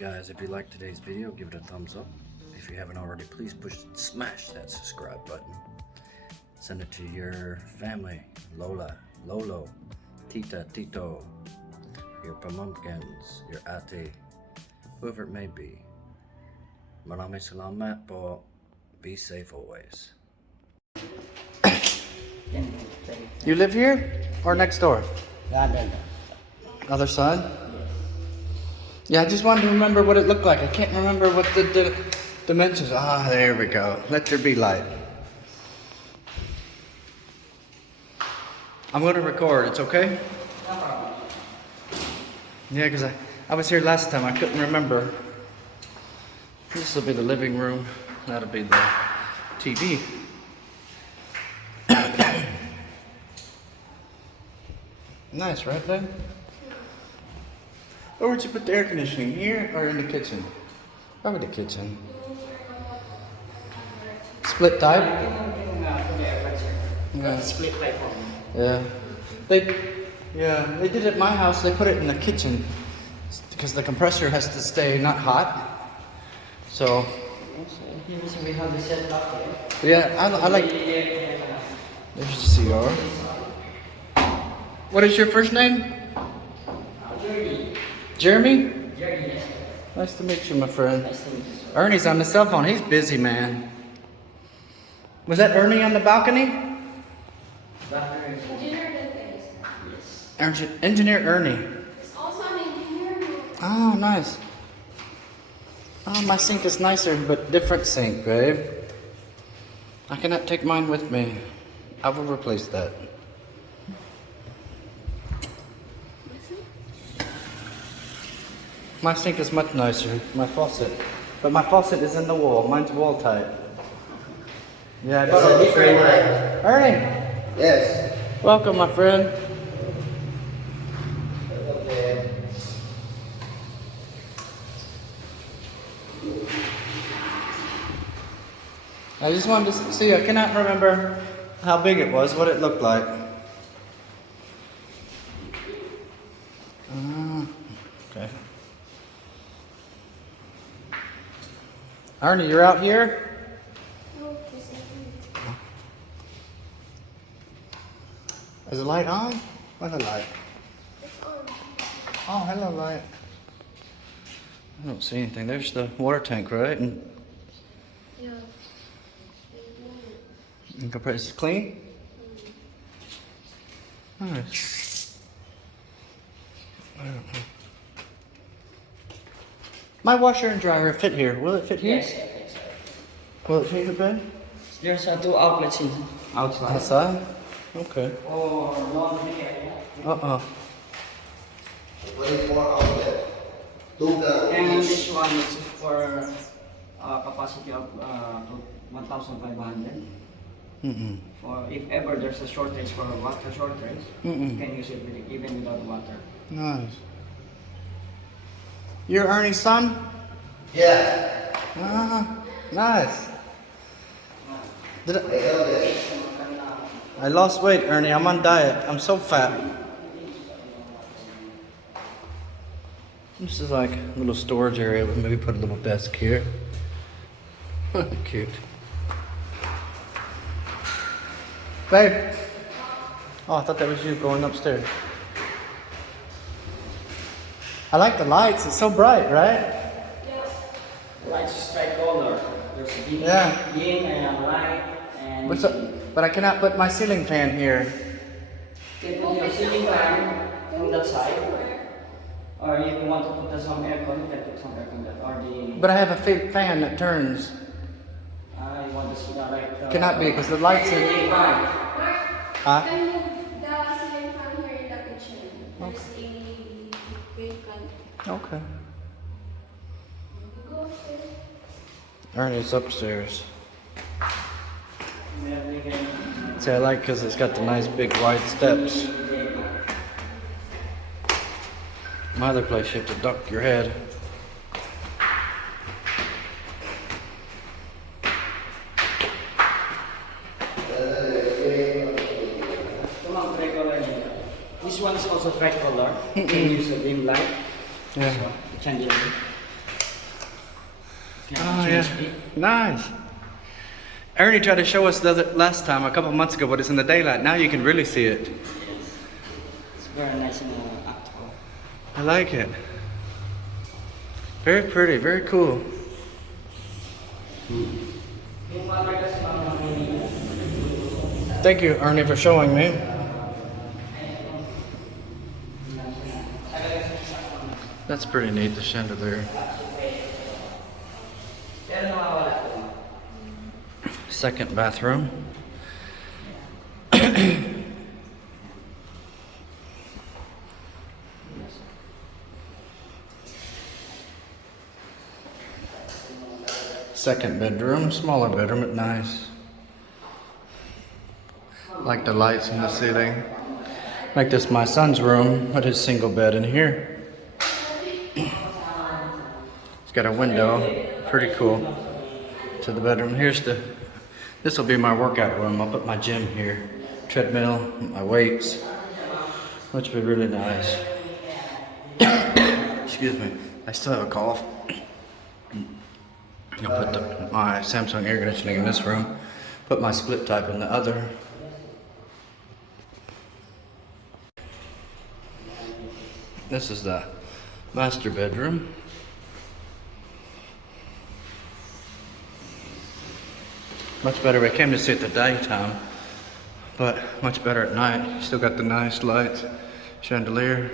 Alright guys, if you liked today's video, give it a thumbs up. If you haven't already, please smash that subscribe button. Send it to your family, Lola, Lolo, Tita, Tito, your pamunkins, your ate, whoever it may be. Maraming salamat po. Be safe always. You live here or next door? Other side? Yeah, I just wanted to remember what it looked like. I can't remember what the dimensions. Ah, there we go. Let there be light. I'm going to record. It's okay? No problem. Yeah, because I was here last time. I couldn't remember. This will be the living room. That'll be the TV. Nice, right there? Where would you put the air conditioning? Here or in the kitchen? Probably the kitchen. Split type? Yeah. Split type. Yeah. They did it at my house. They put it in the kitchen because the compressor has to stay not hot. So. We have the set up there. Yeah, I like. There's the CR. What is your first name? Jeremy. Jeremy? Jeremy, yes. Nice to meet you, my friend. Nice to meet you, sir. Ernie's on the cell phone. He's busy, man. Was that Ernie on the balcony? Yes. Engineer Ernie. It's also an engineer. Oh, nice. Oh, my sink is nicer, but different sink, babe. I cannot take mine with me. I will replace that. My sink is much nicer, my faucet. But my faucet is in the wall. Mine's wall type. Yeah, I bought a different one. Ernie! Yes. Welcome, my friend. Okay. I just wanted to see, I cannot remember how big it was, what it looked like. Okay. Arnie, you're out here? No, this is Is the light on? Where's the light? it's on. Oh, hello, light. I don't see anything. There's the water tank, right? And Yeah. it's clean? Nice. I don't know. My washer and dryer fit here. Will it fit here? Yes, I think so. Will it fit the bed? There's two outlets in outside. Outside? Okay. Or laundry area. Uh-uh. 24 outlet. And this one is for capacity of 1,500. Mm-mm. For if ever there's a shortage for water shortage, you can use it even without water. Nice. You're Ernie's son? Yeah. Ah, nice. I lost weight, Ernie. I'm on diet. I'm so fat. This is like a little storage area. We'll maybe put a little desk here. Cute. Babe. Oh, I thought that was you going upstairs. I like the lights. It's so bright, right? Lights strike color. There's a dim, Yeah. dim and light and. But I cannot put my ceiling fan here. You can put your ceiling fan from that side. Or if you want to put some aircon, you can put some aircon there. Or the. But I have a fake fan that turns. You want to see that like. Cannot be because the lights are. Mark, Huh? can you move the ceiling fan here in the kitchen? There's a vacant. Okay. Go upstairs. Ernie's upstairs. Yeah, we can. See, I like because it's got the nice big wide steps. My other place, you have to duck your head. This one is also tricolor. You can use a dim light. Yeah. So, change it. Can Oh change yeah, it. nice. Ernie tried to show us last time, a couple months ago, but it's in the daylight. Now you can really see it. Yes. It's very nice in the actual. I like it. Very pretty, very cool. Thank you, Ernie, for showing me. That's pretty neat, the chandelier. Second bathroom. Second bedroom, smaller bedroom, but nice. Like the lights in the ceiling. Like this, my son's room, with his single bed in here. It's got a window, pretty cool, to the bedroom. This will be my workout room. I'll put my gym here, treadmill, my weights, which would be really nice. Excuse me, I still have a cough. I'll put my Samsung air conditioning in this room, put my split type in the other. This is the master bedroom. Much better. We came to see it at the daytime, but much better at night. Still got the nice lights, chandelier.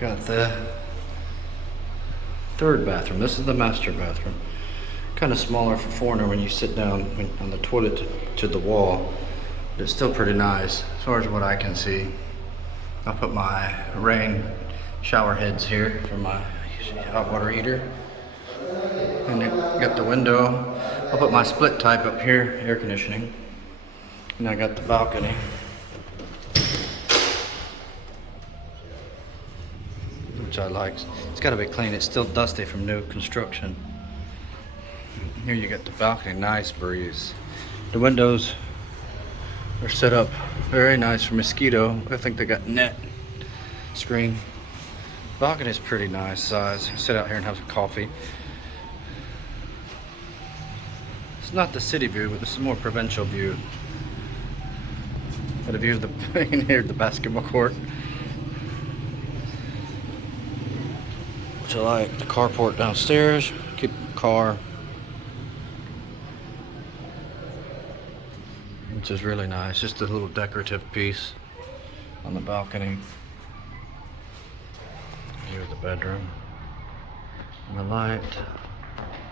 Got the third bathroom. This is the master bathroom. Kind of smaller for foreigner when you sit down on the toilet to the wall, but it's still pretty nice as far as what I can see. I'll put my rain shower heads here for my hot water heater. And it got the window. I'll put my split type up here, air conditioning. And I got the balcony. Which I like. It's got to be clean. It's still dusty from new construction. Here you got the balcony, nice breeze. The windows are set up very nice for mosquito. I think they got net screen. Balcony is pretty nice size. Sit out here and have some coffee. It's not the city view, but this is more provincial view. Got a view of the in here, the basketball court. Which I like. The carport downstairs. Keep the car. Which is really nice. Just a little decorative piece on the balcony. Here's the bedroom. And the light.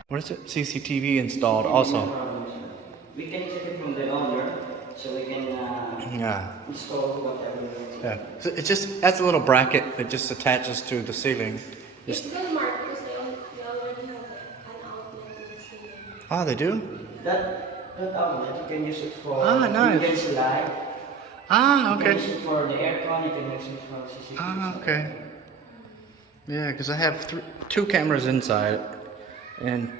What is it? CCTV installed also. We can check it from the owner, so we can Yeah. install whatever. Yeah. So it just that's a little bracket that just attaches to the ceiling. It's still marked because they already have an outlet in the ceiling. Oh, they do? That outlet, you can use it for nice. emergency light. Ah, You can okay. use it for the aircon, you can use it for CCTV. Ah, okay. Yeah, because I have two cameras inside and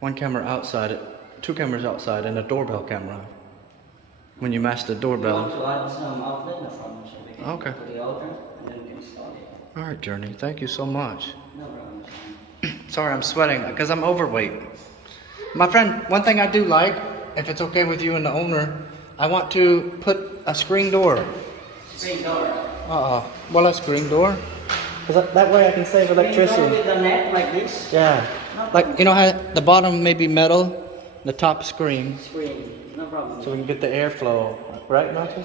one camera outside it. Two cameras outside and a doorbell camera. When you match the If you doorbell. want to add some outlet, no problem. So we can Okay. go to the outlet and then we can install it. All right, Journey. Thank you so much. No problem. Sorry, I'm sweating because I'm overweight. My friend, one thing I do like, if it's okay with you and the owner, I want to put a screen door. Screen door. Well, a screen door. Because that way I can save Screen door electricity. with a net like this. Yeah. Like, you know how the bottom may be metal, the top screen, Screen. No problem. so we can get the airflow. Right, Melchis?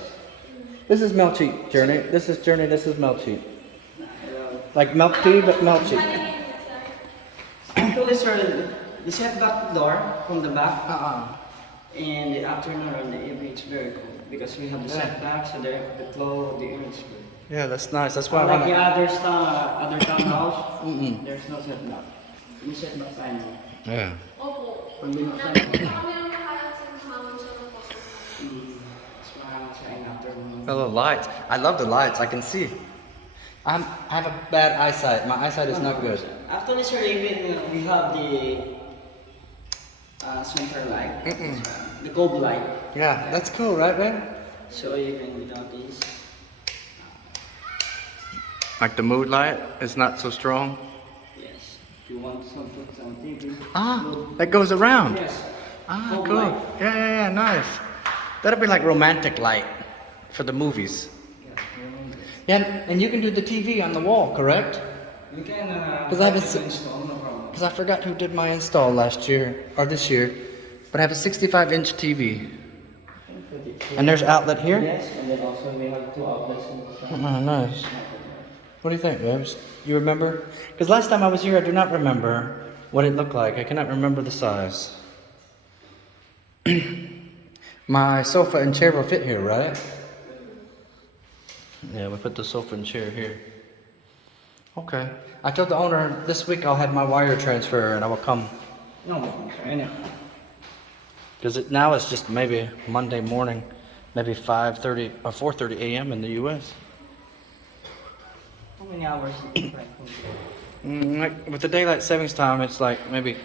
This is milk cheap, Journey. This is Journey, this is milk cheap. Like milk tea, but milk cheap. Actually, sir, the setback door from the back Uh-uh. in the afternoon or in the evening, it's very cool because we have the Yeah. setback, so the flow of the air is good. Yeah, that's nice. That's why I Unlike want the to... other townhouse, Mm-mm. there's no setback. Yung setback tayo. Yeah. Opo. Pag binuksan mo, Kami ang nakalat sa hangin siya ng posto. mas mahangin siya in afternoon. The little lights. I love the lights. I can see. I have a bad eyesight. My eyesight is not good. Actually, sir, even we have the center light, the cove light. Yeah, that's cool, right, man? So even without this, Like the mood light is not so strong. If you want some put some TV. Ah, that goes around. Yes. Ah, Full cool. light. Yeah, nice. That'll be like romantic light for the movies. Yeah, and you can do the TV on the wall, correct? You can Because I have a install, no problem. Because I forgot who did my install last year or this year, but I have a 65-inch TV. And there's outlet here. Yes, and then also we have 2 outlets in the side. Oh, nice. What do you think, Babs? You remember? Because last time I was here, I do not remember what it looked like. I cannot remember the size. My sofa and chair will fit here, right? Yeah, we put the sofa and chair here. Okay. I told the owner this week I'll have my wire transfer and I will come. No problem, sir. Anyhow. Because now it's just maybe Monday morning, maybe 5:30 or 4:30 a.m. in the U.S. How many hours is it? Like with the daylight savings time, it's like maybe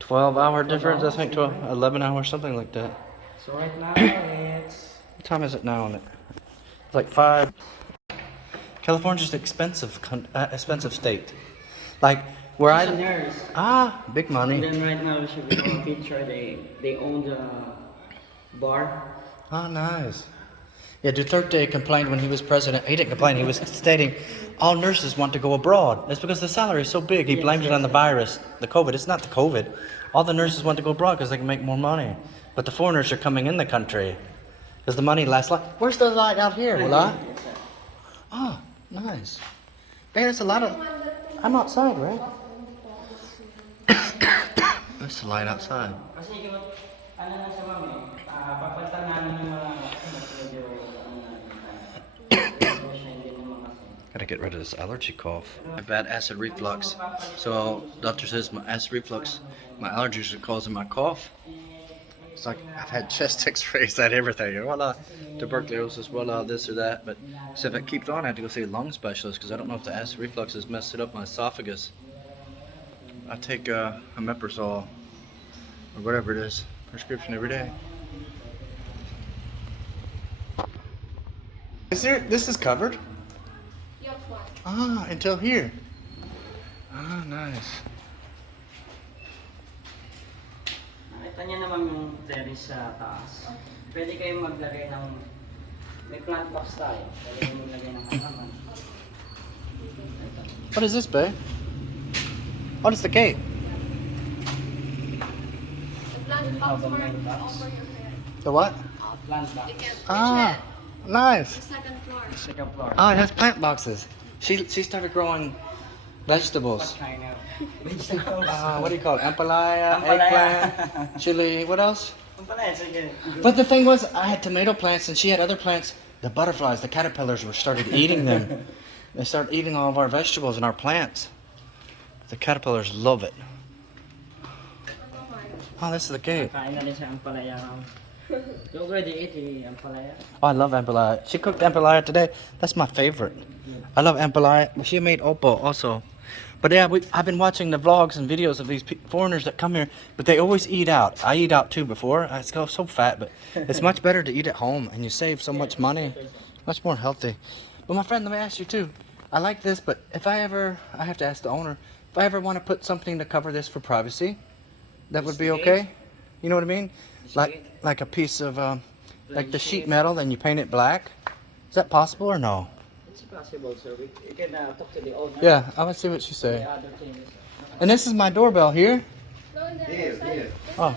12-hour difference. I think 11 hours, something like that. So right now it's... What time is it now? It's like 5. California's an expensive state. Like where I Nurse. big money. And then right now we should be on a picture. They own the bar. Oh, nice. Yeah, Duterte complained when he was president. He didn't complain. He was stating all nurses want to go abroad. It's because the salary is so big. He blamed it on the virus, the COVID. It's not the COVID. All the nurses want to go abroad because they can make more money. But the foreigners are coming in the country because the money lasts long. Where's the light out here? Will I? Oh, nice. Hey, there's a lot of... I'm outside, right? There's the light outside. Kasi yung ano na siya mami, papalitan namin yung mga medyo Gotta get rid of this allergy cough. I have bad acid reflux. So doctor says my acid reflux, my allergies are causing my cough. It's like I've had chest x-rays, had everything. Voila, tuberculosis, voila, this or that. But so if it keeps on, I have to go see a lung specialist because I don't know if the acid reflux has messed it up my esophagus. I take omeprazole or whatever it is, prescription every day. This is covered? Yup, what? Ah, until here. Ah, nice. Nakita niyo naman yung terrace sa taas. Pwede kayong maglagay ng... May plant box tayo. Pwede kayong maglagay ng halaman. What is this, babe? What is the gate? The plant box for over your head. The what? Plant box. You can Ah, nice. the second floor. Second floor. Oh, it has plant boxes. She started growing vegetables. What kind of vegetables? What do you call it? Ampalaya, eggplant, chili. What else? Sige. But the thing was, I had tomato plants and she had other plants. The butterflies, the caterpillars started eating them. They started eating all of our vegetables and our plants. The caterpillars love it. Oh, this is the gate. Kain na rin siya ampalaya. You already ate the ampalaya? Oh, I love ampalaya. She cooked ampalaya today. That's my favorite. I love ampalaya. She made oppo also. But yeah, I've been watching the vlogs and videos of these foreigners that come here, but they always eat out. I eat out too before. I go so fat, but it's much better to eat at home and you save so much money. Much more healthy. But my friend, let me ask you too. I like this, but if I have to ask the owner, if I ever want to put something to cover this for privacy, that would be okay? You know what I mean? Like a piece of, like the sheet metal, then you paint it black. Is that possible or no? It's possible, sir. You can talk to the owner. Yeah, I want to see what she The say. other thing is... And this is my doorbell here. No, on the Here, side. here. Oh,